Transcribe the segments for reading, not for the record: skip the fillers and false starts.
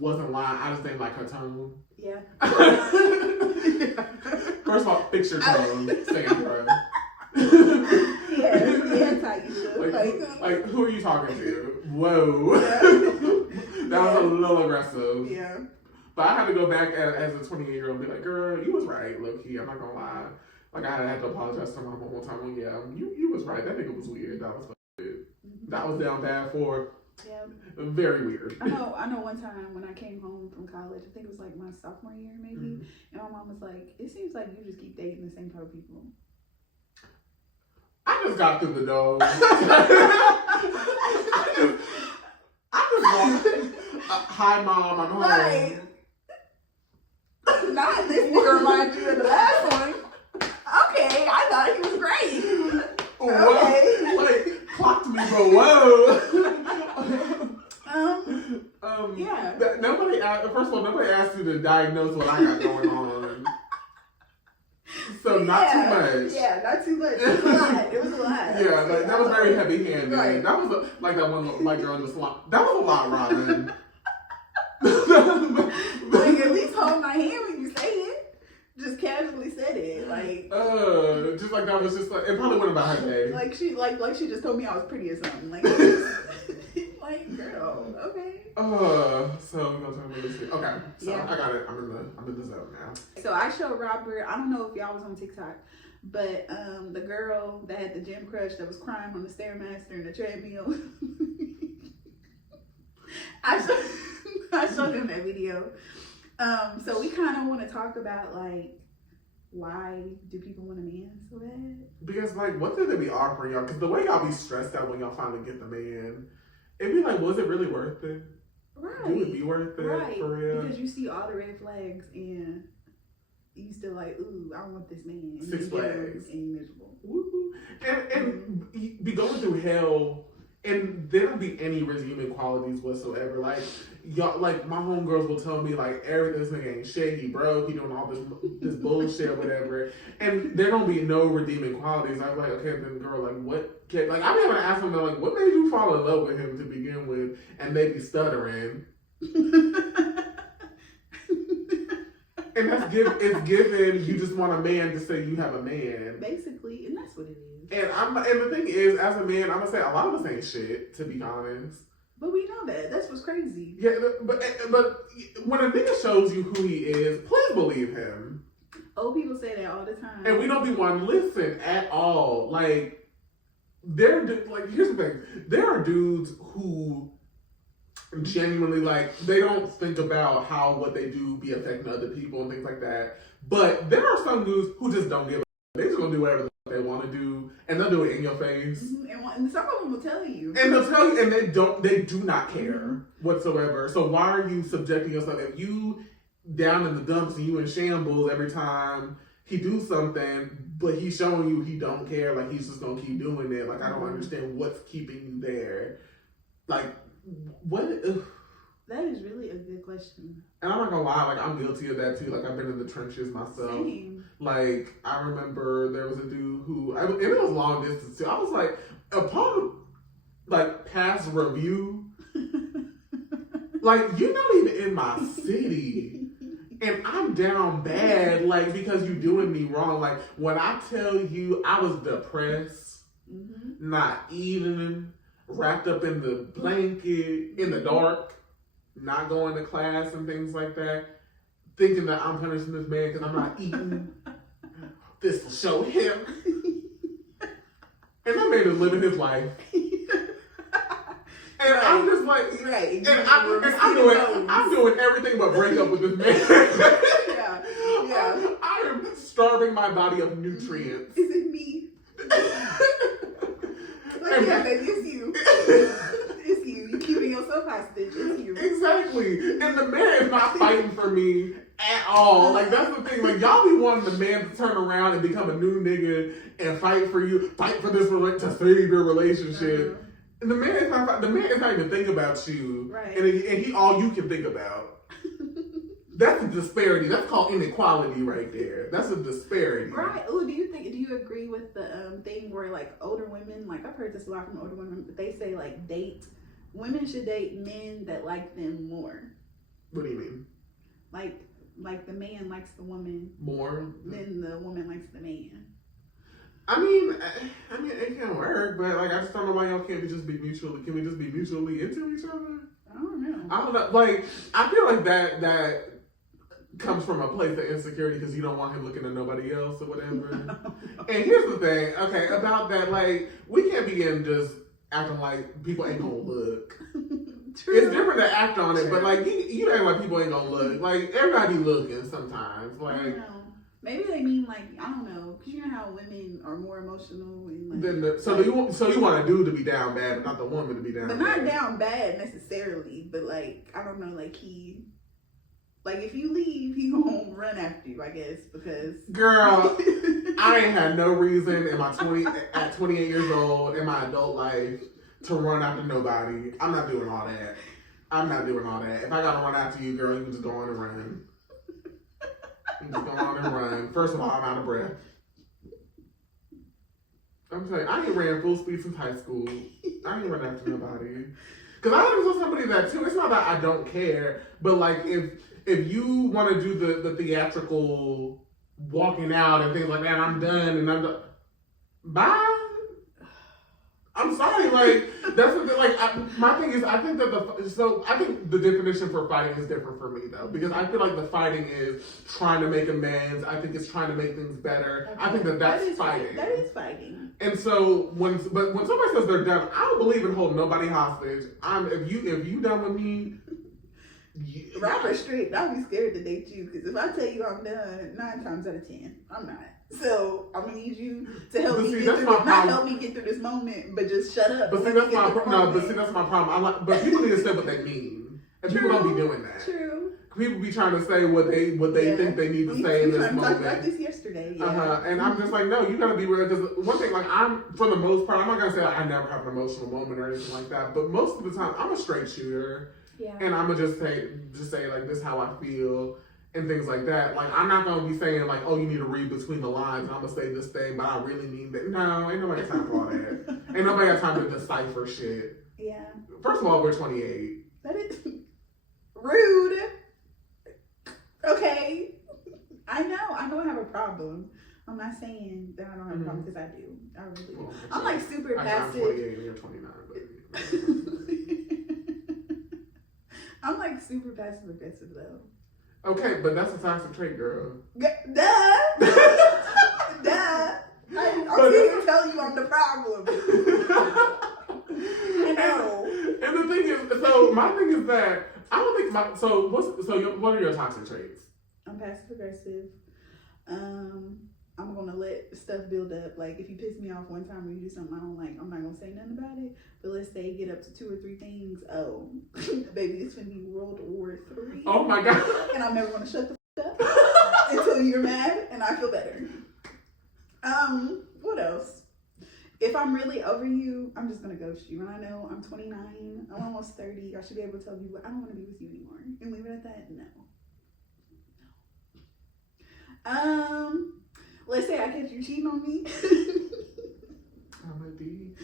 wasn't lying. I just didn't like her tone. Yeah. First of all, fix your tone. Sandra. Like, who are you talking to? Whoa. That was a little aggressive. Yeah. But I had to go back as a 28-year-old and be like, girl, you was right, low key. I'm not gonna lie. Like, I had to apologize to my mom one time. Yeah, you was right. That nigga was weird. That was weird. That was down bad for. Yeah. Very weird. I know one time when I came home from college, I think it was like my sophomore year maybe, and my mom was like, it seems like you just keep dating the same type of people. I just got through the door. I just walked. Hi, Mom, I'm home. Right. Not this nigga remind you of the last one. Okay, I thought he was great. Okay. Like, clocked me, bro. Whoa. Yeah. First of all, nobody asked you to diagnose what I got going on. So not too much. Yeah, not too much. It was a lot. It was a lot. Yeah, like, that was very heavy-handed. Right. That was like that one like girl in the swamp. That was a lot, Robin. Like, at least hold my hand when you say it. Just casually said it, like. Just like that was just like, it probably went about her day. Like she just told me I was pretty or something. Like, like, girl, okay. So we're gonna talk about this. Okay, so yeah. I got it. I'm in the zone now. So I showed Robert. I don't know if y'all was on TikTok, but the girl that had the gym crush that was crying on the Stairmaster and the treadmill. I showed him that video. So we kind of want to talk about, like, why do people want a man so bad? Because, like, what did they be offering y'all? Because the way y'all be stressed out when y'all finally get the man, it'd be like, was it really worth it? Right. Do it be worth it? Right. For real? Because you see all the red flags and you still like, ooh, I want this man. And Six Flags. And you're miserable. Woo-hoo. And be going through hell, and there don't be any redeeming qualities whatsoever. Like, y'all, like, my homegirls will tell me, like, everything, this nigga ain't shit, he broke, he doing all this bullshit or whatever, and there don't be no redeeming qualities. I'm like, okay, then girl, like, what can, like, I'm able to ask them, like, what made you fall in love with him to begin with, and they be stuttering. And it's given, you just want a man to say you have a man. Basically, and that's what it is. And the thing is, as a man, I'm gonna say a lot of us ain't shit, to be honest. But we know that. That's what's crazy. Yeah, but when a nigga shows you who he is, please believe him. Old people say that all the time. And we don't be one listen at all. Like, here's the thing. There are dudes who genuinely, like, they don't think about how what they do be affecting other people and things like that. But there are some dudes who just don't give a they just gonna do whatever they want to do, and they'll do it in your face. Mm-hmm. And some of them will tell you. And they'll tell you, and they do not care whatsoever. So why are you subjecting yourself? If you down in the dumps and you in shambles every time he do something, but he's showing you he don't care, like he's just gonna keep doing it. Like, I don't understand what's keeping you there. Like, what? Ugh. That is really a good question. And I'm not gonna lie, like, I'm guilty of that too. Like, I've been in the trenches myself. Same. Like, I remember there was a dude who, and it was long distance too. I was like, upon, like, past review, like, you're not even in my city. And I'm down bad, like, because you doing me wrong. Like, when I tell you I was depressed, not eating, wrapped up in the blanket, in the dark, not going to class and things like that, thinking that I'm punishing this man because I'm not eating. This will show him. And that man is living his life. And right. I'm just like, right. And I'm doing everything but break up with this man. Yeah. I am starving my body of nutrients. Is it me? Like, yeah, baby, it's you. It's you. You're keeping yourself hostage. It's you. Exactly. And the man is not fighting for me at all. Like, that's the thing. Like, y'all be wanting the man to turn around and become a new nigga and fight for you, fight for this to save your relationship. And the man is not even thinking about you. Right. And he all you can think about. That's a disparity. That's called inequality right there. That's a disparity. Right. Oh, do you agree with the thing where, like, older women, like, I've heard this a lot from older women, but they say, like, women should date men that like them more. What do you mean? Like the man likes the woman more than the woman likes the man. I mean, it can work, but like, I just don't know why y'all can't just be mutually. Can we just be mutually into each other? I don't know. I don't know. Like, I feel like that comes from a place of insecurity because you don't want him looking at nobody else or whatever. And here's the thing, okay, about that, like, we can't begin just acting like people ain't gonna look. True. It's different to act on it, True. but like, you act like people ain't gonna look. Like, everybody be looking sometimes. Like, I don't know. Maybe they mean like, I don't know, because you know how women are more emotional and like. so you want a dude to be down bad, but not the woman to be down But bad. not down bad necessarily, but like, I don't know, like if you leave, he gonna run after you, I guess, because. Girl, I ain't had no reason at 28 years old in my adult life to run after nobody. I'm not doing all that. If I gotta run after you, girl, you can just go on and run. You can just go on and run. First of all, I'm out of breath. I'm telling you, I ain't ran full speed since high school. I ain't run after nobody. Because I always tell somebody that too. It's not that I don't care, but like if you want to do the theatrical walking out and things like that, I'm done and I'm done. Bye. I'm sorry, like that's the thing. Like my thing is, I think the definition for fighting is different for me though, because I feel like the fighting is trying to make amends. I think it's trying to make things better. Okay. I think that's fighting. That is fighting. And so when somebody says they're done, I don't believe in holding nobody hostage. If you done with me. Robert Street, I'll be scared to date you because if I tell you I'm done, 9 times out of 10, I'm not. So I'm gonna need you to help me help me get through this moment, but just shut up. But see, that's my problem. That's my problem. But people need to say what they mean, and people don't be doing that. True. People be trying to say what they think they need to say in this moment. We talked about this yesterday. Yeah. And I'm just like, no, you gotta be real. Because one thing, like for the most part, I'm not gonna say like, I never have an emotional moment or anything like that. But most of the time, I'm a straight shooter. Yeah. And I'm gonna just say like this is how I feel and things like that. Like I'm not gonna be saying like, oh, you need to read between the lines and I'm gonna say this thing, but I really mean that. No, ain't nobody got time for all that. Ain't nobody got time to decipher shit. Yeah. First of all, we're 28. That is rude. Okay. I know I have a problem. I'm not saying that I don't have a problem because I do. I really do. Well, I'm like super passive. I'm 28 and you're 29, but. I'm like super passive aggressive though. Okay, but that's a toxic trait, girl. Duh. Duh. I'm even telling you I'm the problem. I know. And the thing is, so my thing is that I don't think what are your toxic traits? I'm passive aggressive. I'm gonna let stuff build up. Like if you piss me off one time or you do something I don't like, I'm not gonna say nothing about it. But let's say get up to 2 or 3 things. Oh, baby, it's gonna be World War III. Oh my God! And I'm never gonna shut the fuck up until you're mad and I feel better. What else? If I'm really over you, I'm just gonna ghost you. And I know I'm 29. I'm almost 30. I should be able to tell you I don't want to be with you anymore and leave it at that. No. Let's say I catch you cheating on me. I'm a deep,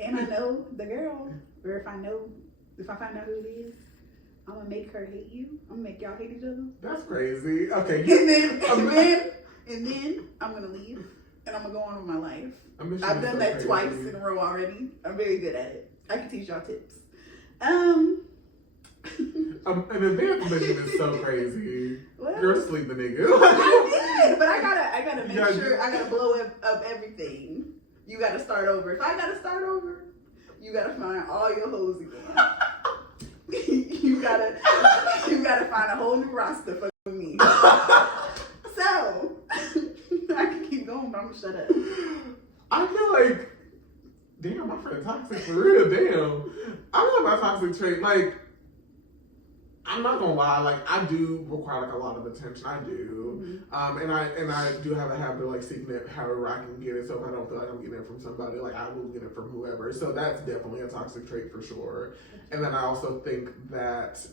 and I know the girl, or if I find out who it is, I'm gonna make her hate you. I'm gonna make y'all hate each other. That's crazy. Okay. And then I'm gonna leave and I'm gonna go on with my life. I've done that twice in a row already. I'm very good at it. I can teach y'all tips. An advanced mission is so crazy. Well, you're sleeping, nigga. I did, but I gotta make sure I gotta blow up everything. You gotta start over. If I gotta start over, you gotta find all your hoes again. you gotta find a whole new roster for me. So I can keep going, but I'm gonna shut up. I feel like, damn, my friend toxic for real. Damn, I love my toxic trait. Like, I'm not gonna lie, like I do require like a lot of attention. I do, and I do have a habit of like seeking it however I can get it. So if I don't feel like I'm getting it from somebody, like I will get it from whoever. So that's definitely a toxic trait for sure. And then I also think that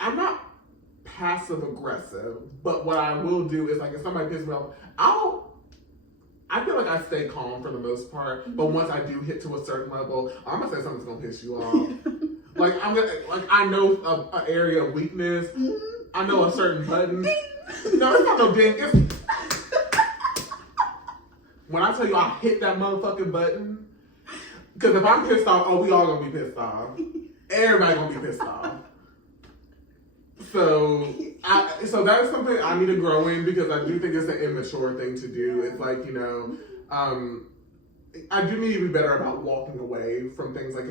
I'm not passive aggressive, but what I will do is like if somebody pisses me off, I feel like I stay calm for the most part, but once I do hit to a certain level, I'm gonna say something's gonna piss you off. Like I know a area of weakness. I know a certain button. No, it's not no ding. It's when I tell you I hit that motherfucking button, because if I'm pissed off, we all gonna be pissed off. Everybody gonna be pissed off. So that's something I need to grow in, because I do think it's an immature thing to do. It's like, I do need to be better about walking away from things. Like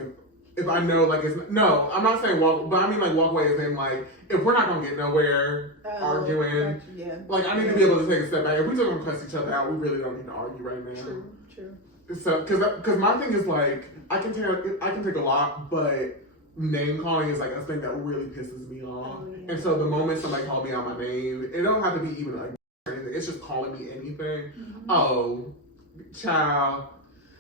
if I know, like, no, I'm not saying walk, but I mean like walk away as in like, if we're not gonna get nowhere arguing, like I need to be able to take a step back. If we just gonna cuss each other out, we really don't need to argue right now. True. So, because my thing is like, I can take a lot, but name calling is like a thing that really pisses me off. And so the moment somebody called me out my name, it don't have to be even like anything. It's just calling me anything. Oh, child,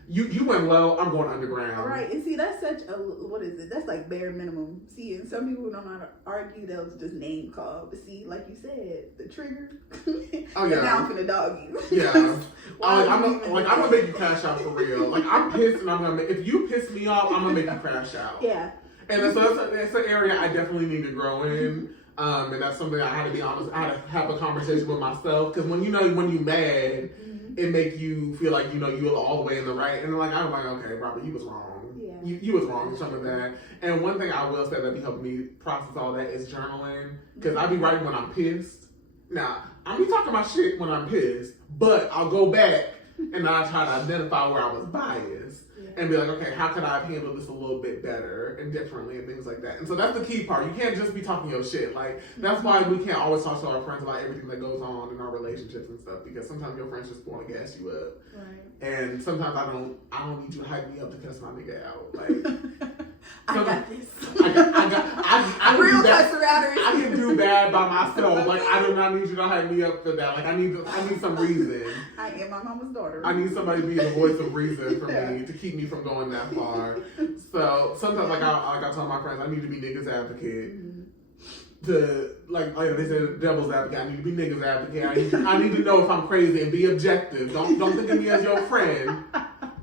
you went low. I'm going underground. Right. And see, that's such a, what is it? That's like bare minimum. See, and some people don't know how to argue. They'll just name call. But see, like you said, the trigger. Oh yeah. Now I'm finna dog you. Yeah. I'm gonna make you crash out for real. Like I'm pissed, and I'm gonna if you piss me off, I'm gonna make you crash out. Yeah. And so that's an area I definitely need to grow in. And that's something I had to be honest. I had to have a conversation with myself, because when you mad, it make you feel like you're all the way in the right. And I'm like, okay, Robert, you was wrong. Yeah. You was wrong in some of that. And one thing I will say that be helping me process all that is journaling, because I be writing when I'm pissed. Now I be talking my shit when I'm pissed, but I'll go back and I try to identify where I was biased. And be like, okay, how could I have handled this a little bit better and differently and things like that. And so that's the key part. You can't just be talking your shit. Like, that's why we can't always talk to our friends about everything that goes on in our relationships and stuff, because sometimes your friends just want to gas you up. Right. And sometimes I don't need you to hype me up to cuss my nigga out. Like, I got this. I real cusser outer. I can do bad by myself. Like, I do not need you to hype me up for that. Like, I need some reason. I am my mama's daughter. I need somebody to be the voice of reason for me, to keep me from going that far. So sometimes, like I tell my friends, I need to be niggas advocate. To like they said, devil's advocate. I need to be niggas advocate. I need to know if I'm crazy and be objective. Don't think of me as your friend.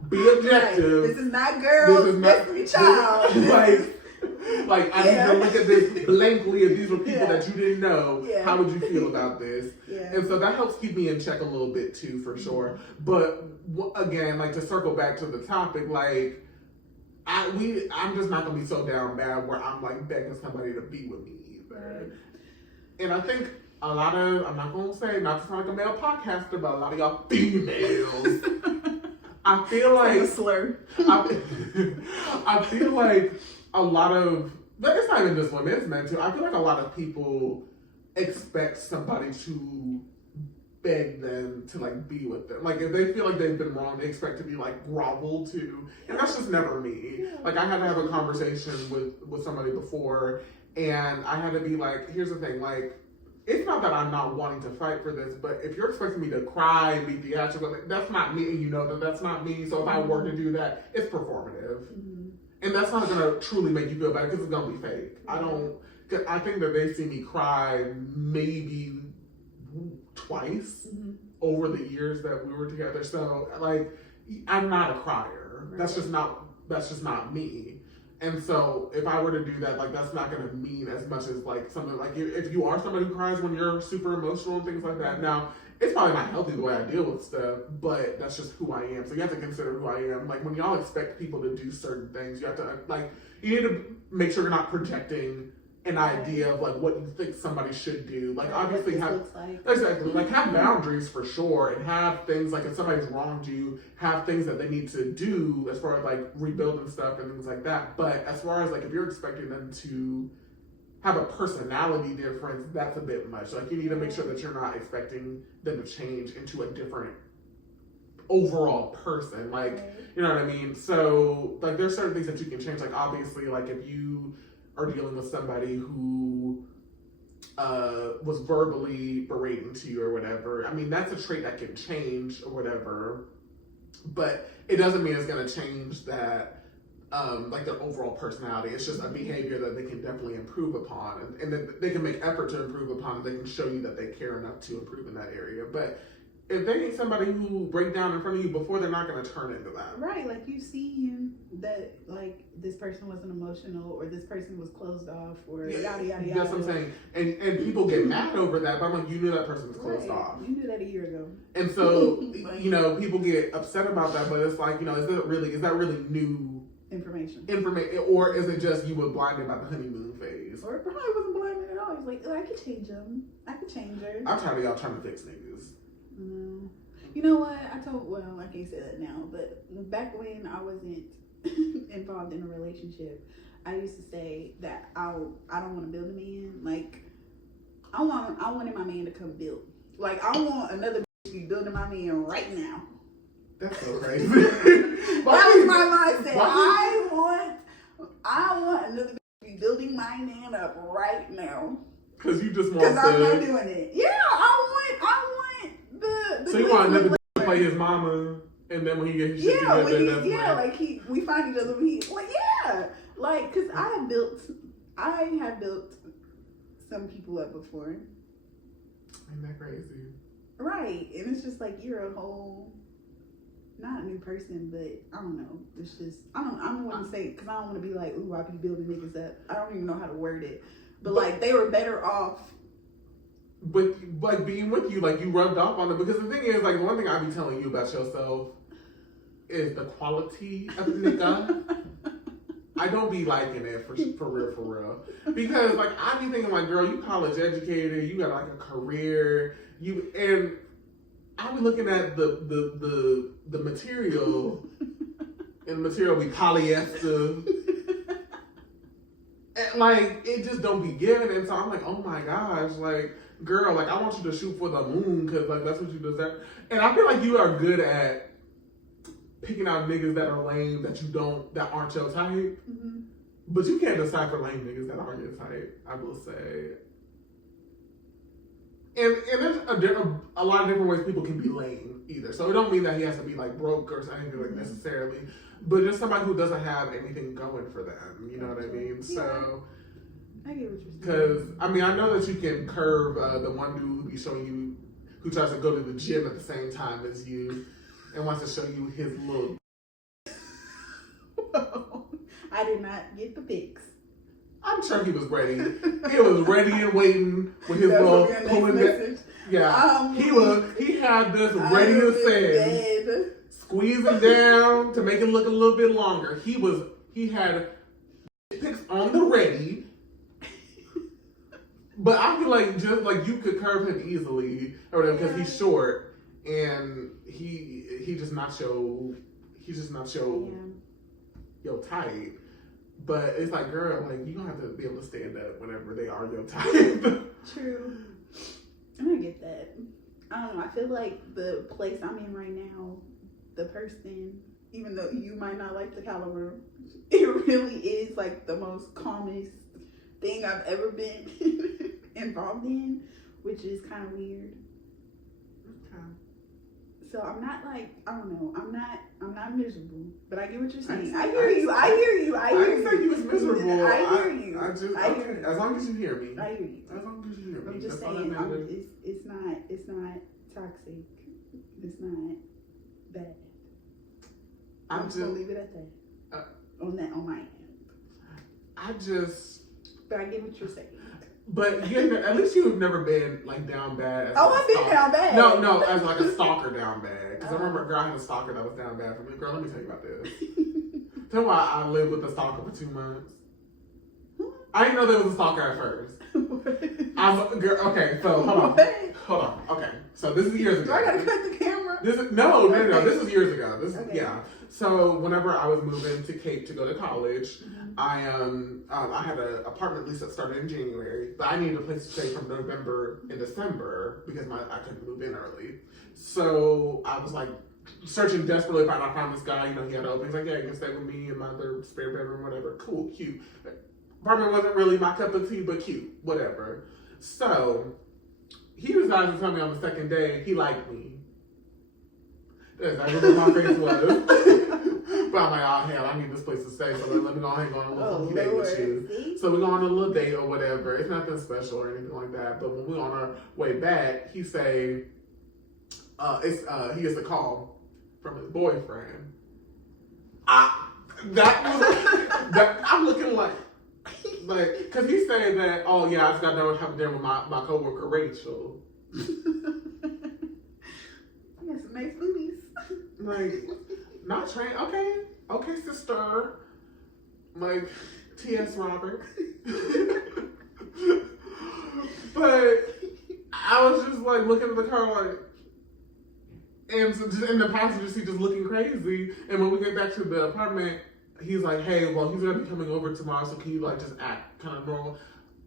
Be objective. Right. This is not girl. This is not child. Like I need to look at this blankly. If these were people that you didn't know, how would you feel about this? And so that helps keep me in check a little bit too, for sure. But again, like to circle back to the topic, like I'm just not gonna be so down bad where I'm like begging somebody to be with me either. And I think a lot of, I'm not gonna say, not to sound like a male podcaster, but a lot of y'all females. I feel like slur. I feel like a lot of, but it's not even just women, it's men too. I feel like a lot of people expect somebody to beg them to like be with them. Like if they feel like they've been wrong, they expect to be like groveled to, and that's just never me. Like I had to have a conversation with somebody before, and I had to be like, here's the thing, like, it's not that I'm not wanting to fight for this, but if you're expecting me to cry and be theatrical, like, that's not me, and you know that's not me. So if I were to do that, it's performative. And that's not going to truly make you feel better, because it's going to be fake. I think that they see me cry maybe twice over the years that we were together. So like, I'm not a crier. Right. That's just not me. And so if I were to do that, like that's not going to mean as much as like something like if you are somebody who cries when you're super emotional and things like that. Now, it's probably not healthy the way I deal with stuff, but that's just who I am. So you have to consider who I am. Like when y'all expect people to do certain things, you have to like, you need to make sure you're not projecting an idea of like what you think somebody should do. Like obviously have boundaries for sure, and have things like if somebody's wronged you, have things that they need to do as far as like rebuilding stuff and things like that. But as far as like if you're expecting them to have a personality difference, that's a bit much. Like you need to make sure that you're not expecting them to change into a different overall person. Like, you know what I mean? So like there's certain things that you can change. Like obviously like if you are dealing with somebody who was verbally berating to you or whatever, I mean, that's a trait that can change or whatever, but it doesn't mean it's going to change that, like their overall personality. It's just a behavior that they can definitely improve upon, and that they can make effort to improve upon, and they can show you that they care enough to improve in that area. But if they ain't somebody who break down in front of you before, they're not going to turn into that. Right, like you see that like this person wasn't emotional or this person was closed off or yada yada yada. That's what I'm saying. And people get mad over that, but I'm like, you knew that person was closed off. You knew that a year ago. And so, you know, people get upset about that, but it's like, you know, is that really new information? Or is it just you were blinded by the honeymoon phase? Or it probably wasn't blinded at all. He's like, oh, I could change him. I could change her. I'm tired of y'all trying to fix niggas. You know what? I can't say that now, but back when I wasn't involved in a relationship, I used to say that I don't want to build a man. Like, I wanted my man to come build. Like, I want another bitch to be building my man right now. That's so crazy. That was my mindset. I want another bitch to be building my man up right now. Because you just want to. Because I'm not doing it. Yeah, I want the so you want another to play his mama, and then when he gets his shit together, we find each other when he, like, yeah. Like, because I have built some people up before. Ain't that crazy? Right. And it's just like, you're a whole, not a new person, but I don't know. It's just, I don't want to say, because I don't want to be like, ooh, I be building niggas up. I don't even know how to word it. But like, they were better off. But like being with you, like you rubbed off on it. Because the thing is, like, the one thing I be telling you about yourself is the quality of the nigga. I don't be liking it for real. Because like I be thinking like, girl, you college educated, you got like a career, and I be looking at the material, and the material be polyester. And like it just don't be given, and so I'm like, oh my gosh, like girl, like I want you to shoot for the moon because like that's what you deserve. And I feel like you are good at picking out niggas that are lame that aren't your type. Mm-hmm. But you can't decipher lame niggas that aren't your type, I will say. And there's a lot of different ways people can be lame either. So it don't mean that he has to be like broke or something like necessarily. But just somebody who doesn't have anything going for them. You know what I mean? Yeah. So I get what you're saying. Because I mean I know that you can curve the one dude who be showing you, who tries to go to the gym at the same time as you and wants to show you his look. I did not get the pics. I'm sure he was ready. He was ready and waiting with his little pulling that. Yeah, he had this ready to send. Squeeze it down to make it look a little bit longer. He had pics on the ready. But I feel like just like you could curve him easily or whatever because he's short and he just not your type. But it's like, girl, like you don't have to be able to stand up whenever they are your type. True. I don't get that. I don't know. I feel like the place I'm in right now, the person, even though you might not like the caliber, it really is like the most calmest thing I've ever been involved in, which is kind of weird. Okay. So I'm not like, I don't know, I'm not miserable, but I get what you're saying. I didn't say you was miserable. I hear you. I hear you. As long as you hear me. I hear you. As long as you hear me. I'm just saying, it's not toxic. It's not bad. I'm just gonna leave it at that. On my end. But I get what you're saying. But at least you've never been like down bad. I've been down bad. No, as like a stalker down bad. Because I remember a girl had a stalker that was down bad for me. Girl, let me tell you about this. Tell me why I lived with a stalker for 2 months. I didn't know there was a stalker at first. Okay, so hold on. Okay, so this is years ago. Do I gotta cut the camera? No. This is years ago. Yeah. So whenever I was moving to Cape to go to college, I had an apartment lease that started in January, but I needed a place to stay from November and December because I couldn't move in early. So I was like searching desperately, I found this guy. You know, he had openings. Like, yeah, you can stay with me in my other spare bedroom, whatever. Cool, cute. Apartment wasn't really my cup of tea, but cute, whatever. So he decided to tell me on the second day he liked me. That's what my face was. But I'm like, oh hell, I need this place to stay, so let me go hang on a little date with you. So we go on a little date or whatever. It's nothing special or anything like that. But when we're on our way back, he say, he gets a call from his boyfriend. I'm looking like, cause he said that, oh yeah, I just got done having dinner with my coworker Rachel. You got some nice boobies. Like, not trained. Okay, sister. Like, T.S. Robert. But I was just like looking at the car like, and so just in the passenger seat just looking crazy. And when we get back to the apartment, he's like, hey, well, he's gonna be coming over tomorrow, so can you like just act kind of normal?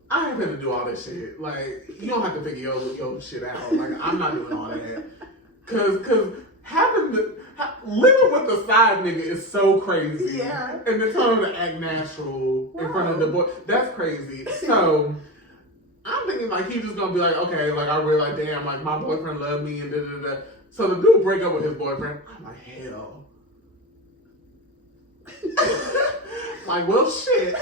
I ain't gonna do all this shit. Like, you don't have to figure your shit out. Like, I'm not doing all that. Cause living with the side nigga is so crazy. Yeah. And then tell him to act natural in front of the boy. That's crazy. So I'm thinking like he's just gonna be like, okay, like I really like, damn, like my boyfriend loved me and da da da. So the dude break up with his boyfriend. I'm like, hell. Like, well, shit.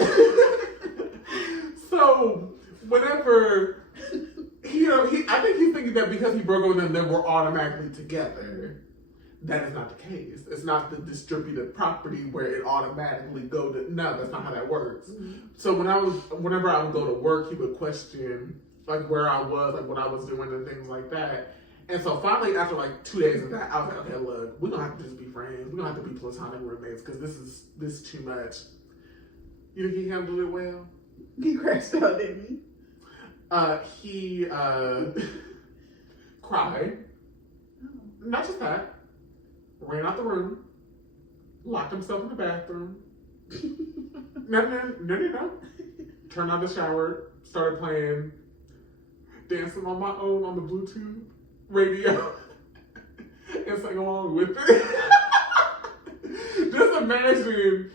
So whenever I think he's thinking that because he broke up with them, that we're automatically together. That is not the case. It's not the distributed property where it automatically go to. No, that's not how that works. Mm-hmm. So whenever I would go to work, he would question like where I was, like what I was doing, and things like that. And so finally, after like 2 days of that, I was like, okay, look, we don't have to just be friends. We don't have to be platonic roommates because this is too much. You think he handled it well? He crashed out, didn't he? He cried. Oh. Not just that. Ran out the room. Locked himself in the bathroom. No. Turned on the shower. Started playing. Dancing on my own on the Bluetooth radio. And sang along with it. Just imagine.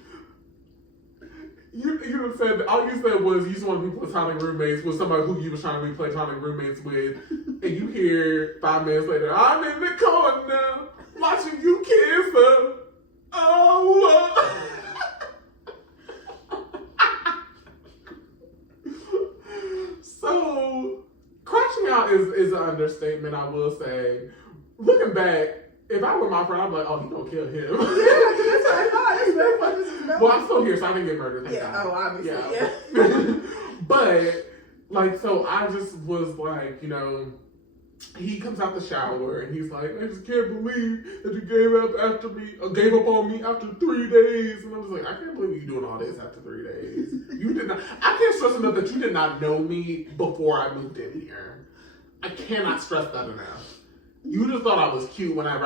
You said all you said was you just want to be platonic roommates with somebody who you was trying to be platonic roommates with, and you hear 5 minutes later, I'm in the corner watching you kiss her. Oh. So crashing out is an understatement, I will say. Looking back, if I were my friend, I'd be like, oh, he gonna kill him. Yeah, because that's what I thought. That's very funny. Well, I'm still here, so I didn't get murdered. Thank God. God. Oh, obviously, yeah. But, like, so I just was like, you know, he comes out the shower and he's like, I just can't believe that you gave up on me after 3 days. And I was like, I can't believe you doing all this after 3 days. You did not. I can't stress enough that you did not know me before I moved in here. I cannot stress that enough. You just thought I was cute whenever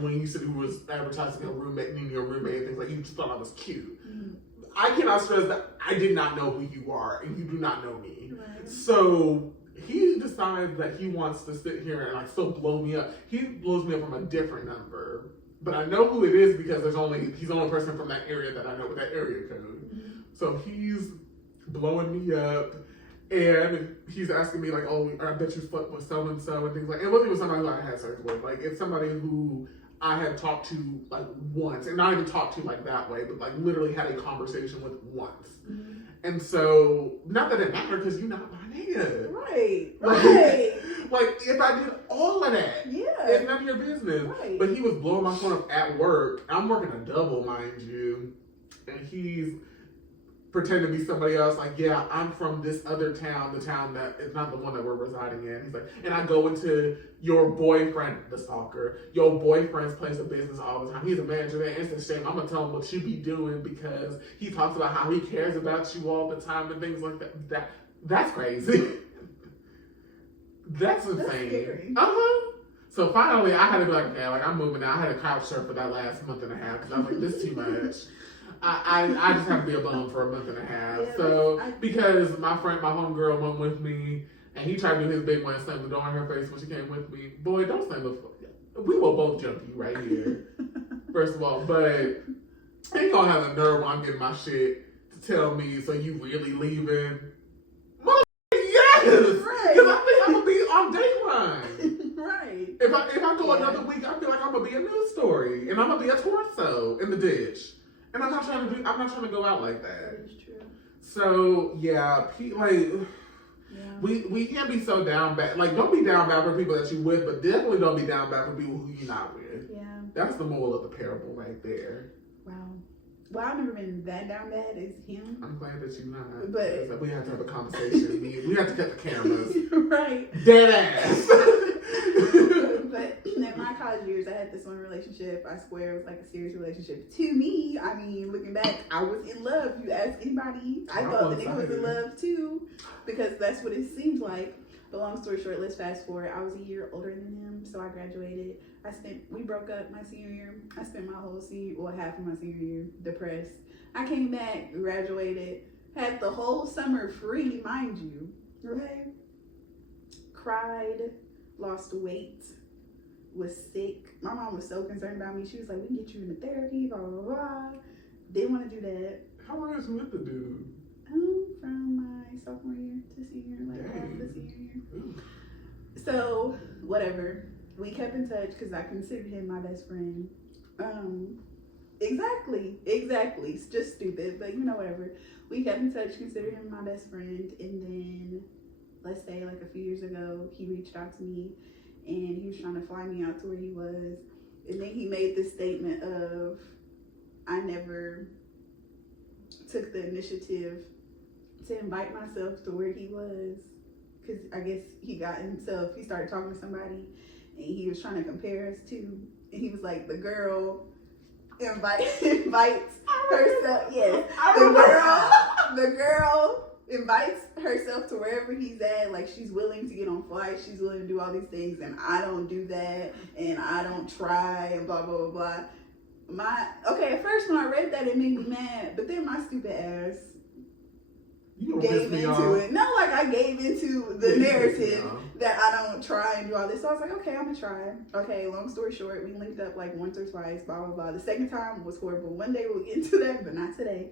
when you said you was advertising a roommate, needing your roommate and things like, you just thought I was cute. Mm-hmm. I cannot stress that I did not know who you are and you do not know me. Right. So he decides that he wants to sit here and still blow me up. He blows me up from a different number, but I know who it is because he's the only person from that area that I know with that area code. Mm-hmm. So he's blowing me up. And he's asking me oh, I bet you slept with so-and-so and things like that. It wasn't even somebody who I had sex with. It's somebody who I had talked to once. And not even talked to that way, but literally had a conversation with once. Mm-hmm. And so, not that it mattered because you're not my nigga. Right. If I did all of that, it's none of your business. Right. But he was blowing my phone up at work. I'm working a double, mind you. And he's pretend to be somebody else, yeah, I'm from this other town, the town that is not the one that we're residing in. He's like, and I go into your boyfriend, the stalker, your boyfriend's place of business all the time. He's a manager there. It's a shame. I'm going to tell him what you be doing because he talks about how he cares about you all the time and things like that. That's crazy. That's insane. So finally, I had to be like, okay, I'm moving out. I had a couch surf for that last month and a half because I was like, this is too much. I just have to be a bum for a month and a half. Yeah, so, because my homegirl went with me, and he tried to do his big one and slam the door in her face when she came with me. Boy, don't slam the we will both jump you right here. First of all, but ain't gonna have the nerve when I'm getting my shit to tell me, so you really leaving? Yes! Right. Because I think I'm gonna be on day one. Right. If I go another week, I feel like I'm gonna be a news story, and I'm gonna be a torso in the ditch. And I'm not trying to go out like that. That is true. So yeah, We can't be so down bad. Like, don't be down bad for people that you with, but definitely don't be down bad for people who you're not with. Yeah. That's the moral of the parable right there. Wow. Well, I've never been that down bad as him. I'm glad that you're not. But we have to have a conversation. we have to cut the cameras. Right. Dead ass. But in my college years, I had this one relationship. I swear it was like a serious relationship. To me, I mean, looking back, I was in love. You ask anybody, I thought the nigga was in love too, because that's what it seemed like. But long story short, let's fast forward. I was a year older than him, so I graduated. We broke up my senior year. I spent my whole half of my senior year depressed. I came back, graduated, had the whole summer free, mind you. Okay? Cried, lost weight, was sick. My mom was so concerned about me. She was like, we can get you into therapy, blah, blah, blah. Didn't want to do that. How long was you with the dude? From my sophomore year to senior, like half the senior year. Ooh. So, whatever. We kept in touch because I considered him my best friend. Exactly. It's just stupid, but whatever. We kept in touch, considered him my best friend, and then, let's say like a few years ago, he reached out to me, and he was trying to fly me out to where he was, and then he made this statement of, I never took the initiative to invite myself to where he was, because I guess he started talking to somebody, and he was trying to compare us to, and he was like, the girl invites herself, the girl invites herself to wherever he's at, like she's willing to get on flights, she's willing to do all these things, and I don't do that, and I don't try, and blah, blah, blah, blah. At first when I read that, it made me mad, but then my stupid ass gave into it. No, like I gave into the narrative that I don't try and do all this. So I was like, okay, I'm gonna try. Okay, long story short, we linked up like once or twice, blah, blah, blah. The second time was horrible. One day we'll get into that, but not today.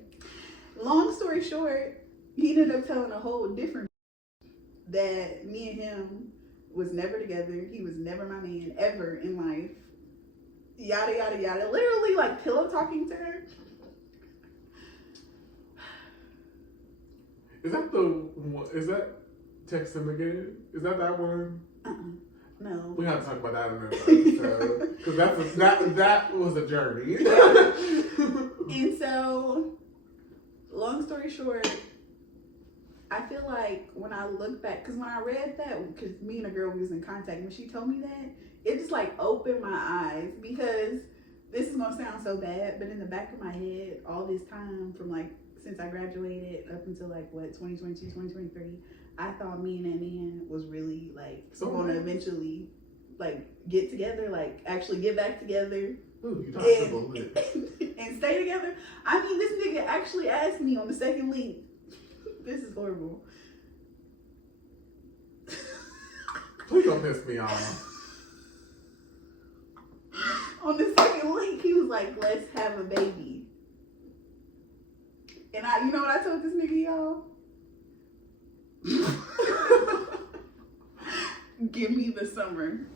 Long story short, he ended up telling a whole different that me and him was never together. He was never my man ever in life. Yada, yada, yada. Literally like pillow talking to her. Is that Text Him Again? Is that one? No. We have to talk about that in another episode. Because that was a journey. And so, long story short, I feel like when I look back, because when I read that, because me and a girl was in contact, when she told me that, it just like opened my eyes, because this is going to sound so bad, but in the back of my head, all this time from like, since I graduated up until like 2022, 2023, I thought me and that man was really like going to eventually like get together, like actually get back together. Ooh, and stay together. I mean, this nigga actually asked me on the second link. This is horrible. Please don't piss me off. On the second link, he was like, let's have a baby. And you know what I told this nigga, y'all? Give me the summer.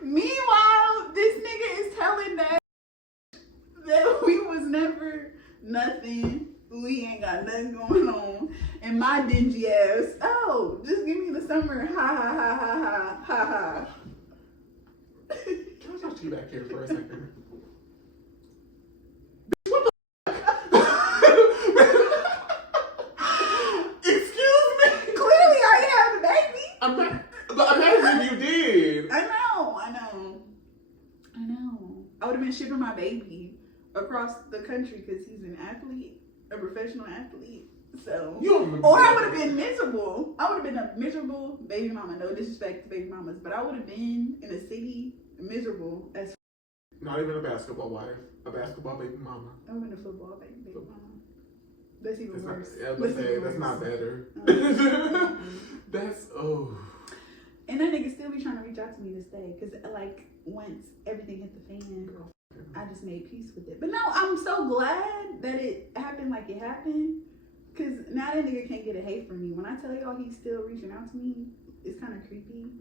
Meanwhile, this nigga is telling that we was never nothing. We ain't got nothing going on. And my dingy ass, just give me the summer. Ha ha ha ha ha ha ha. Can I talk to you back here for a second? Excuse me? Clearly I didn't have a baby. Imagine if you did. I know. I would have been shipping my baby across the country because he's an athlete, a professional athlete. So, or I would have been miserable. I would have been a miserable baby mama. No disrespect to baby mamas, but I would have been in a city miserable as. Not even a basketball wife, a basketball baby mama. I would have been a football baby mama. That's even worse. That's not better. That's And that nigga still be trying to reach out to me this day, because like once everything hit the fan, I just made peace with it. But no, I'm so glad that it happened like it happened, because now that nigga can't get a hate from me. When I tell y'all he's still reaching out to me, it's kind of creepy.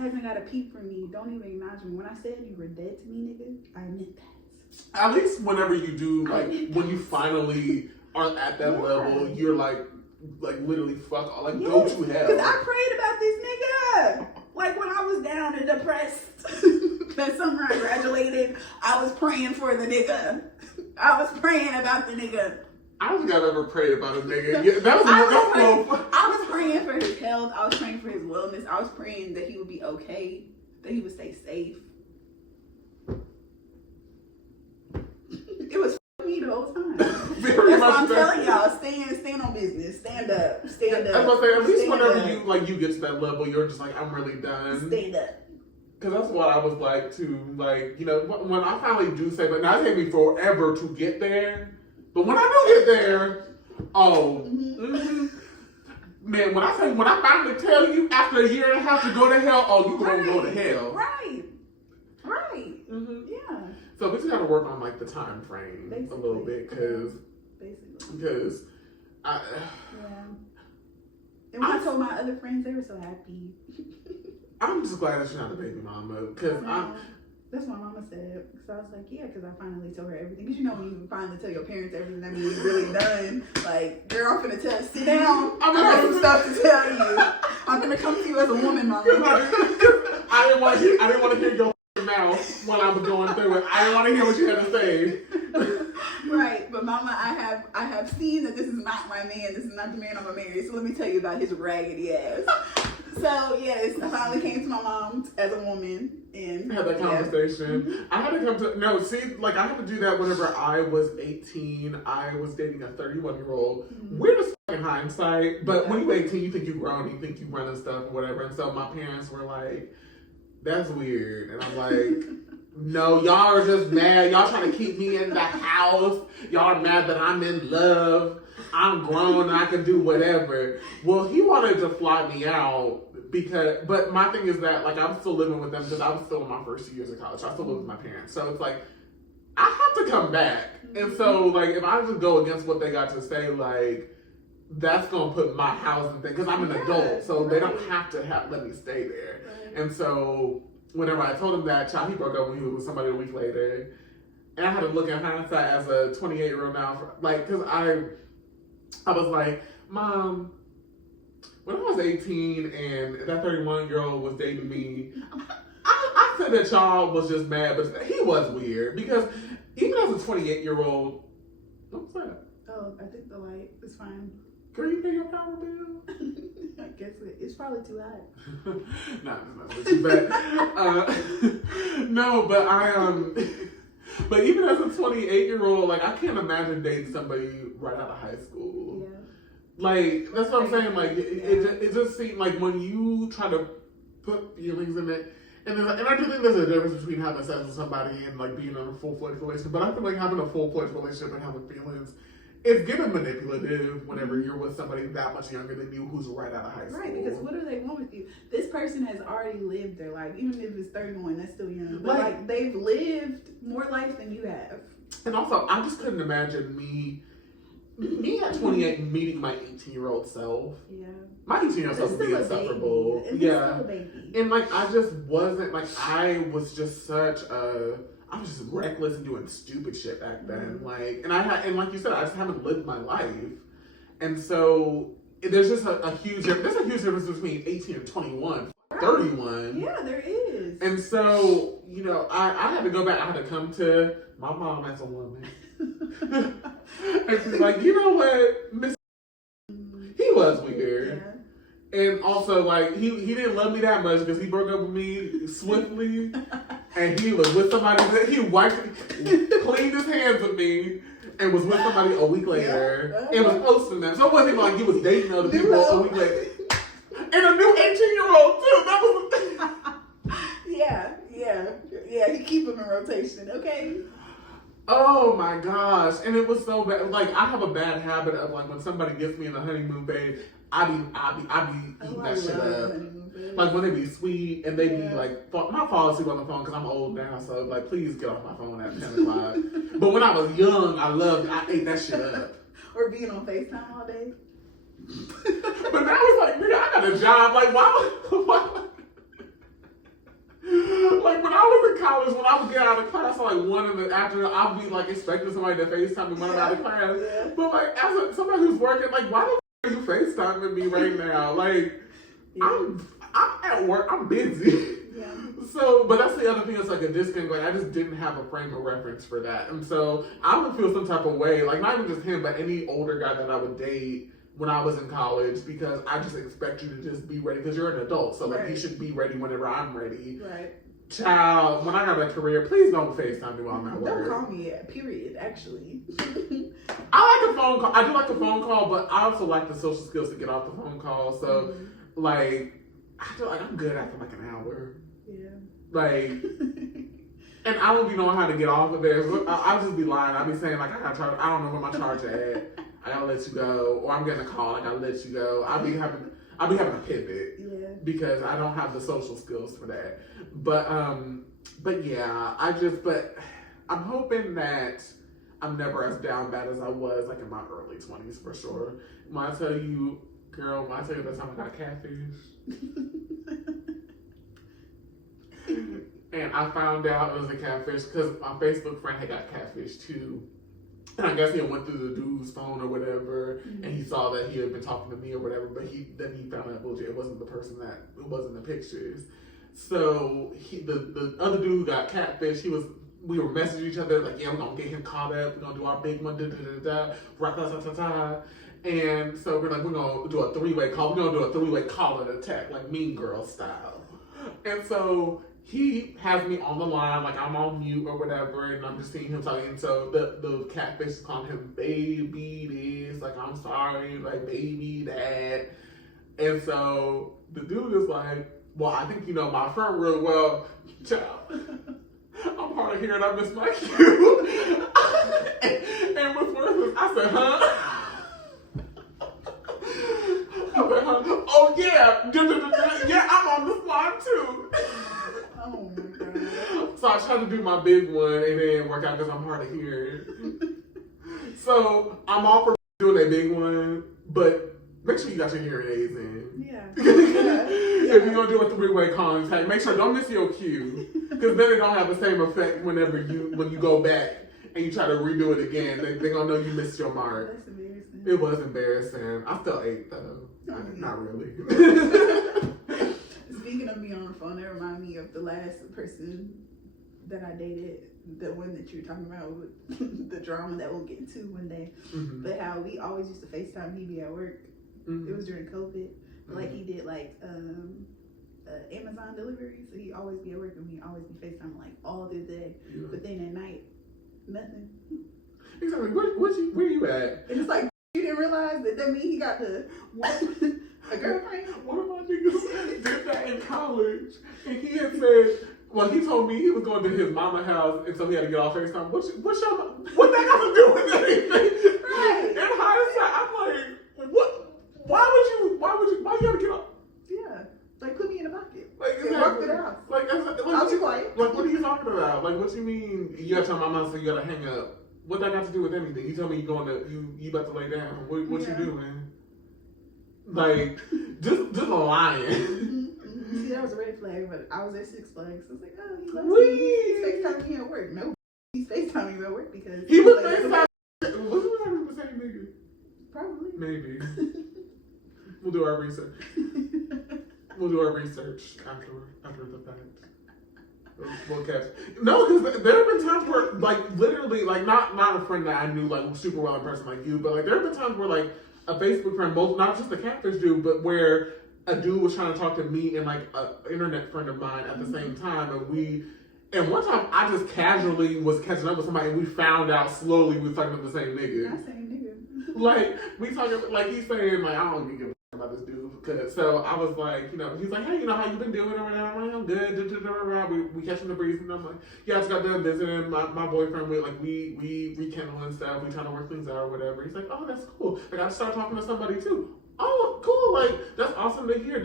hasn't got a peep from me, don't even acknowledge me. When I said you were dead to me, nigga, I meant that. At least whenever you do, like, when you finally are at that level, you're like literally fuck all, like, go to hell. Because I prayed about this nigga. Like, when I was down and depressed that summer I graduated, I was praying for the nigga. I was praying about the nigga. I don't think I've ever prayed about a nigga. Yeah, I was praying for his health. I was praying for his wellness. I was praying that he would be okay, that he would stay safe. It was me the whole time. That's what I'm telling y'all. Stand on business. Stand up. Stand up. That's what I'm saying. At least whenever you get to that level, you're just like, I'm really done. Stand up. Because that's what I was like too. Like, you know, when I finally do say, but now it takes me forever to get there. But when I do get there, man, when I finally tell you after a year and a half to go to hell, you gonna go to hell. Right. Yeah. So we just gotta work on like the time frame a little bit, because yeah. And when I told my other friends, they were so happy. I'm just glad that you're not a baby mama, because that's what my mama said. So I was like, yeah, because I finally told her everything. Because you know, when you finally tell your parents everything, that means you're really done. Like, girl, I'm finna tell you, sit down. I got some stuff to tell you. I'm gonna come to you as a woman, mama. I didn't want to hear your mouth when I was going through it. I didn't want to hear what you had to say. Right, but mama, I have seen that this is not my man. This is not the man I'm gonna marry. So let me tell you about his raggedy ass. So yes, I finally came to my mom as a woman and had that conversation. I had to come to I had to do that whenever I was 18. I was dating a 31-year-old. Weird as fucking hindsight, but when you're 18, you think you're grown, you think you run and stuff or whatever. And so my parents were like, "That's weird," and I'm like, "No, y'all are just mad. Y'all trying to keep me in the house. Y'all are mad that I'm in love. I'm grown and I can do whatever." Well, he wanted to fly me out but my thing is that, like, I'm still living with them because I was still in my first 2 years of college. I still live with my parents. So it's like, I have to come back. And so, like, if I just go against what they got to say, like, that's going to put my housing thing, because I'm an adult. So they don't have to let me stay there. Right. And so whenever I told him that, he broke up when he was with somebody a week later. And I had to look in hindsight as a 28-year-old now, like, because I was like, Mom, when I was 18 and that 31-year-old was dating me, I said that y'all was just mad, but he was weird, because even as a 28-year-old, what's that? Oh, I think the light is fine. Girl, you pay your power bill? I guess it's probably too high. Not too bad. No, but but even as a 28-year-old, like, I can't imagine dating somebody right out of high school. Yeah. Like, that's what I'm saying. Like, it just seemed like when you try to put feelings in it, and I do think there's a difference between having sex with somebody and, like, being in a full-fledged relationship. But I feel like having a full-fledged relationship and having feelings, it's getting manipulative whenever you're with somebody that much younger than you who's right out of high school. Right, because what do they want with you? This person has already lived their life. Even if it's 31, that's still young. But, like, they've lived more life than you have. And also, I just couldn't imagine me at 28 meeting my 18-year-old self. Yeah. My 18-year-old self would be insufferable. Yeah. Still a baby. And, like, I just wasn't, like, I was just I was just reckless and doing stupid shit back then. Like, and like you said, I just haven't lived my life. And so there's just a huge difference between 18 and 21, 31. Yeah, there is. And so, you know, I had to go back. I had to come to my mom as a woman. And she's like, you know what, Miss, he was weird. Yeah. And also, like, he didn't love me that much because he broke up with me swiftly. And he was with somebody that he cleaned his hands with me and was with somebody a week later and was posting them. So it wasn't even like he was dating other people a week later. And a new 18-year-old too. That was Yeah, he keep them in rotation, okay? Oh my gosh. And it was so bad. Like, I have a bad habit of, like, when somebody gets me in the honeymoon phase, I be eating that shit up. Like, when they be sweet and they be like, not fall asleep on the phone because I'm old now, so, like, please get off my phone at 10 o'clock. But when I was young, I ate that shit up. Or being on FaceTime all day. But now it's like, nigga, I got a job. Like, why? Like when I was in college, when I would get out of class, like one in the afternoon, I'd be like expecting somebody to FaceTime me when I'm out of class. Yeah. But like as somebody who's working, like why the f are you FaceTiming me right now? Like I'm at work, I'm busy. Yeah. So, but that's the other thing. It's like a disconnect. Like I just didn't have a frame of reference for that, and so I would feel some type of way. Like not even just him, but any older guy that I would date when I was in college, because I just expect you to just be ready because you're an adult. So like you should be ready whenever I'm ready. Right. Child, when I got a career, please don't FaceTime me while I'm at work. Don't call me. Period. Actually. I like a phone call. I do like a phone call, but I also like the social skills to get off the phone call. So like, I feel like I'm good after like an hour. Yeah. Like, and I don't be knowing how to get off of there. So I'll just be lying. I'll be saying like I got charge. I don't know where my charger at. I gotta let you go, or I'm getting a call. I gotta let you go. I'll be having a pivot because I don't have the social skills for that. But yeah, but I'm hoping that I'm never as down bad as I was like in my early 20s for sure. When I tell you, girl, when I tell you the time I got catfish. And I found out it was a catfish because my Facebook friend had got catfish too. And I guess he went through the dude's phone or whatever, and he saw that he had been talking to me or whatever, but then he found out bullshit. It wasn't the person it wasn't the pictures. So the other dude who got catfish, we were messaging each other like, yeah, we're gonna get him caught up, we're gonna do our big one, and so we're like, we're gonna do a three-way call. We're gonna do a three-way call and attack, like Mean Girl style. And so he has me on the line, like I'm on mute or whatever, and I'm just seeing him talking. So the catfish is calling him baby this, like I'm sorry, like baby that. And so the dude is like, well, I think you know my friend real well, child. I'm hard of hearing, I miss my cue. and with words, I said, huh? I said, huh? Oh yeah, yeah, I'm on this line too. Oh my god. So I tried to do my big one and it didn't work out because I'm hard of hearing. So I'm all for doing that big one, but make sure you got your hearing aids in. Yeah. If you're gonna do a three-way contact, make sure don't miss your cue, because then it don't have the same effect when you go back and you try to redo it again. They're gonna know you missed your mark. That's embarrassing. It was embarrassing. I still ate though. Not really. Speaking of being on the phone, that reminded me of the last person that I dated, the one that you were talking about with the drama that we'll get into one day. Mm-hmm. But how we always used to FaceTime, he'd be at work. Mm-hmm. It was during COVID. Like he did like Amazon delivery, so he'd always be at work and we'd always be FaceTime like all through the day. Yeah. But then at night, nothing. Exactly. Where you at? And it's like you didn't realize that means he got a girlfriend. One of my niggas did that in college, and he had said, well, he told me he was going to his mama house, and so he had to get off FaceTime. What that got to do with anything? Right. In hindsight, I'm like, what? Why you gotta get off? Yeah. Like, put me in a bucket. Like, it worked it out. I'll be quiet. Like, what are you talking about? Like, what you mean you gotta tell my mom so you gotta hang up? What that got to do with anything? You tell me you about to lay down. What you doing? Like, just lying. Mm-hmm. See, that was a red flag, but I was at Six Flags. I was like, oh, he loves me. He's FaceTiming me at work. No, he's FaceTiming me at work because he was FaceTiming. Was he talking to the same nigga? Probably. Maybe. We'll do our research. We'll do our research after the fact. We'll catch. No, because there have been times where, like, literally, like, not a friend that I knew, like, super well in person like you, but, like, there have been times where, like, a Facebook friend, both, not just the catfish dude, but where a dude was trying to talk to me and, like, an internet friend of mine at the same time, and one time I just casually was catching up with somebody and we found out slowly we was talking about the same nigga. Not same nigga. Like, we talking, like, he's saying, like, I don't give a about this dude. So I was like, he's like, hey, how you been doing? I'm like, I'm good. We catching the breeze, and I'm like, yeah, I just got done visiting my boyfriend. We rekindling stuff. We trying to work things out or whatever. He's like, oh, that's cool. I got to start talking to somebody too. Oh, cool. Like, that's awesome to hear.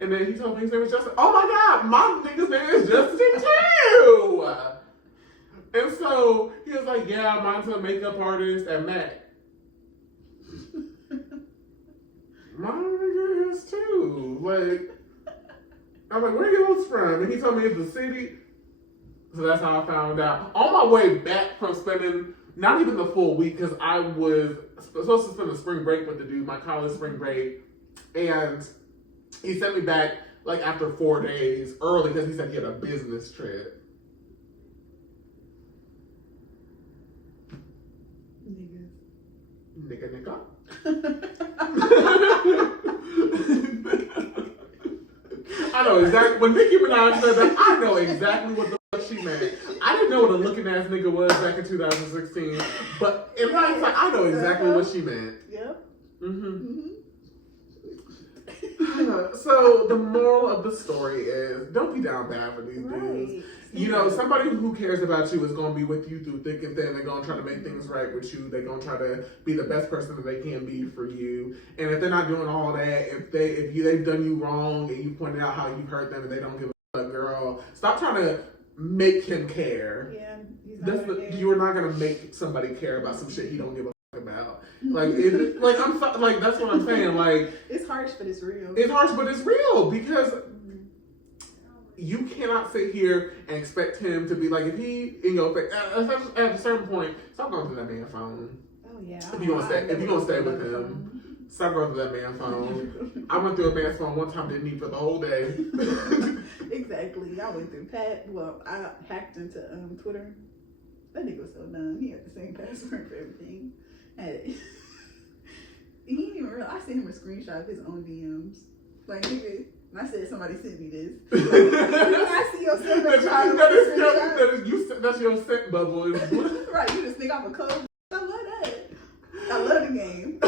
And then he told me his name was Justin. Oh my God, my nigga's name is Justin too. And so he was like, yeah, mine's a makeup artist at MAC. My nigga is too. Like, I was like, where are you from? And he told me it's the city. So that's how I found out. On my way back from spending not even the full week, because I was supposed to spend a spring break with the dude, my college spring break. And he sent me back like after 4 days early because he said he had a business trip. Nigga. I know exactly when Nicki Minaj said that. I know exactly what the fuck she meant. I didn't know what a looking ass nigga was back in 2016, but in hindsight, I know exactly what she meant. Yep. So the moral of the story is don't be down bad for these dudes. You know, somebody who cares about you is going to be with you through thick and thin. They're going to try to make things right with you. They're going to try to be the best person that they can be for you. And if they're not doing all that, if they've done you wrong and you pointed out how you hurt them and they don't give a fuck, girl, stop trying to make him care. Yeah, you're not going to make somebody care about some shit he don't give a fuck about. Like, that's what I'm saying. Like, it's harsh, but it's real. It's harsh, but it's real because you cannot sit here and expect him to be like, if he in your face at a certain point, stop going through that man's phone. Oh yeah. If you gonna stay with him, stop going through that man's phone. I went through a man's phone one time, didn't need for the whole day. Exactly. I went through I hacked into Twitter. That nigga was so dumb. He had the same password for everything. He didn't even realize. I sent him a screenshot of his own DMs. Like, nigga, and I said somebody sent me this. Like, I see your scent that's your scent bubble. Right, you just think I'm a code. I love that. I love the game.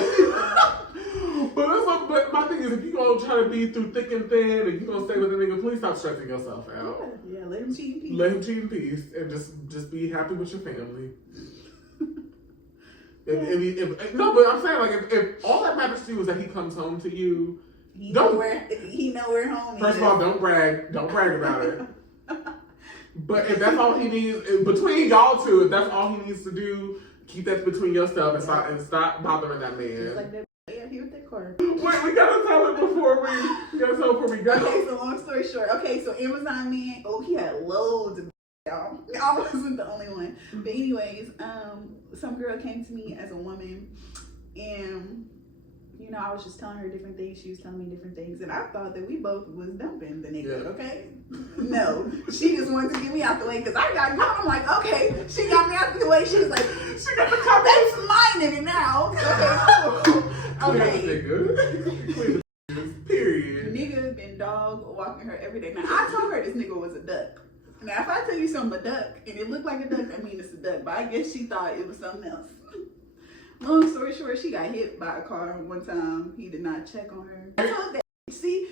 But my thing is, if you gonna try to be through thick and thin and you gonna stay with a nigga, please stop stressing yourself out. Yeah, let him cheat in peace. Let him cheat in peace and just be happy with your family. But I'm saying, like, if all that matters to you is that he comes home to you, he know where home is. First of all, don't brag about it. But if that's all he needs, between y'all two, if that's all he needs to do, keep that between yourself and stop bothering that man. Like that, yeah, he with that car. Wait, we gotta tell it before we go. Okay, so long story short, so Amazon man, he had loads of y'all. I wasn't the only one. But anyways, some girl came to me as a woman, and you know, I was just telling her different things. She was telling me different things, and I thought that we both was dumping the nigga. Yeah. Okay, no, she just wanted to get me out the way because I got. I'm like, okay, she got me out the way. She was like, she got the car. That's my nigga now. Okay, cool. Okay. Period. Nigga been dog walking her every day. Now I told her this nigga was a duck. Now, if I tell you something a duck, and it looked like a duck, I mean it's a duck. But I guess she thought it was something else. Long story short, she got hit by a car one time. He did not check on her. I told that. See,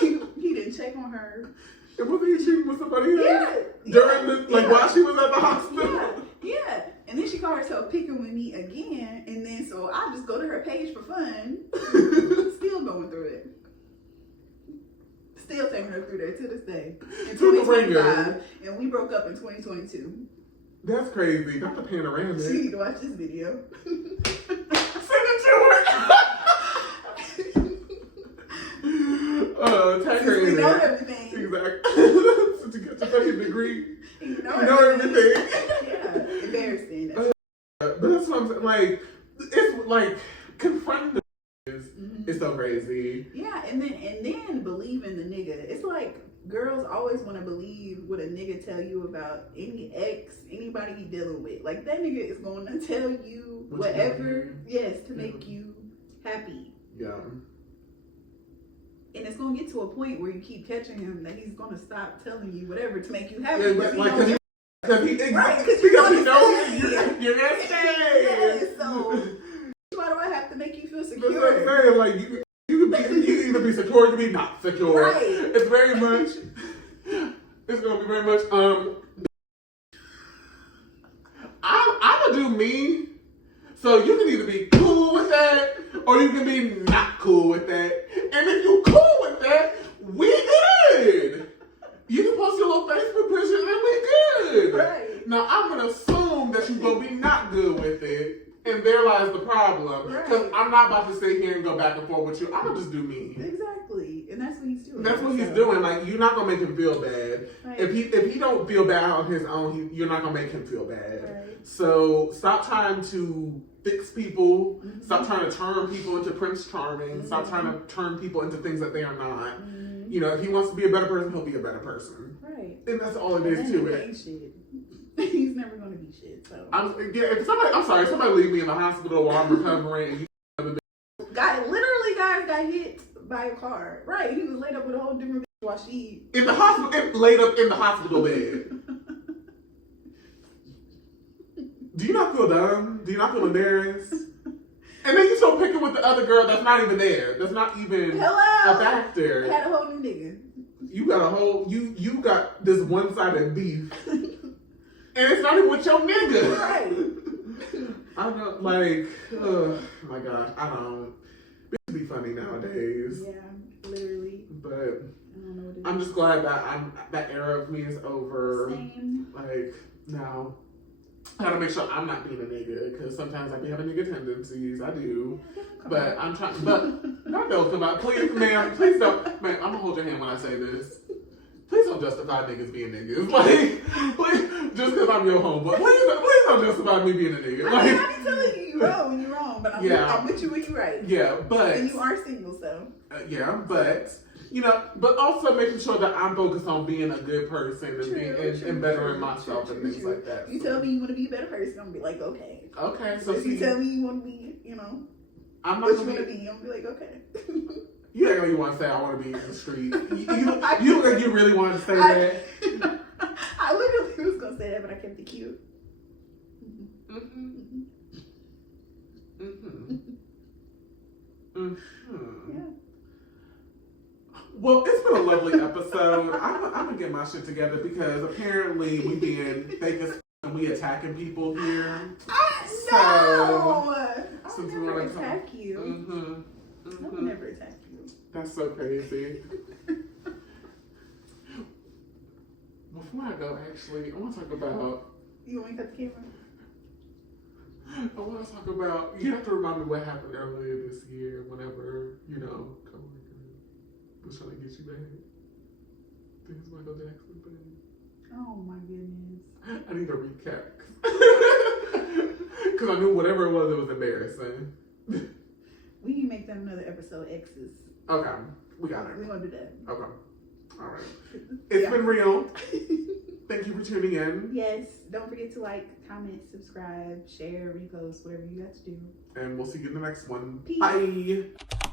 he didn't check on her. And wasn't he cheating with somebody else? Yeah. During while she was at the hospital? Yeah. And then she called herself picking with me again. And then so I just go to her page for fun. Still going through it. Still taking her through there to this day. In 2025. And we broke up in 2022. That's crazy. Not the panoramic. She need to watch this video. Send it to her. Tag her in We know there. everything. Exactly. To get your fucking degree. You know everything. Yeah. Embarrassing. But that's what I'm saying. Like, it's like confronting the is so crazy. Yeah, and then believing the nigga. It's like girls always want to believe what a nigga tell you about any ex, anybody he dealing with. Like that nigga is going to tell you whatever, yes, to make you happy. Yeah. And it's going to get to a point where you keep catching him that he's going to stop telling you whatever to make you happy. Yeah, because he knows you're gonna stay. Yes, so why do I have to make you feel secure? That's what I'm saying. Like you can either be secure, you can be not secure. Right. It's very much. It's gonna be very much. I'm gonna do me. So you can either be cool with that, or you can be not cool with that. And if you're cool with that, we good. You can post your little Facebook picture and we good. Right. Now I'm gonna assume that you're gonna be not good with it, and there lies the problem. Because I'm not about to sit here and go back and forth with you. I'm gonna just do me. Exactly. Exactly, and that's what he's doing. That's what he's doing. Like, you're not gonna make him feel bad. Right. If he don't feel bad on his own, you're not gonna make him feel bad. Right. So stop trying to fix people. Stop trying to turn people into Prince Charming. Stop trying to turn people into things that they are not. You know, if he wants to be a better person, he'll be a better person. Right. And that's all it is to it. Ain't shit. He's never gonna be shit. So I'm sorry, somebody leave me in the hospital while I'm recovering. And guys got hit by a car. Right. He was laid up with a whole different bitch while she in the hospital, laid up in the hospital bed. Do you not feel dumb? Do you not feel embarrassed? And then you so picking with the other girl that's not even there. That's not even a factor. Had a whole new nigga. You got a whole you got this one-sided beef. And it's not even with your nigga. Right. I don't like, oh my gosh, I don't. It be funny nowadays. Yeah, literally. But I don't know what it is. I'm just glad that that era of me is over. Same. Like, now I gotta make sure I'm not being a nigga, because sometimes I be having nigga tendencies. I do. But I'm trying, but not those come out. Please, ma'am, please don't. Man, I'm gonna hold your hand when I say this. Please don't justify niggas being niggas. Like, please, just because I'm your homeboy. Please don't justify me being a nigga. Like, I be telling you you're wrong when you're wrong, but I'm with you when you're right. Yeah, but. And you are single, so. Yeah, but. You know, but also making sure that I'm focused on being a good person and bettering myself and things like that. You tell me you want to be a better person, I'm gonna be like, okay. Okay, so if you tell me you want to be, you know, I'm not what you want to be, I'm gonna be like, okay. You act like you want to say I want to be in the street. You look like you really wanted to say that. I literally was gonna say that, but I kept it cute. Yeah. Well, it's been a lovely episode. I'm gonna get my shit together because apparently we being fake as and we attacking people here. No! I would never attack you. I would never attack you. That's so crazy. Before I go, actually, I want to talk about. You want me to cut the camera? I want to talk about. You have to remind me what happened earlier this year. Whenever coworker was trying to get you back. I think it's Michael Jackson thing. Oh my goodness. I need a recap. Because I knew whatever it was embarrassing. We can make that another episode, X's. Okay. We got it. We're going to do that. Okay. All right. It's been real. Thank you for tuning in. Yes. Don't forget to like, comment, subscribe, share, repost, whatever you got to do. And we'll see you in the next one. Peace. Bye.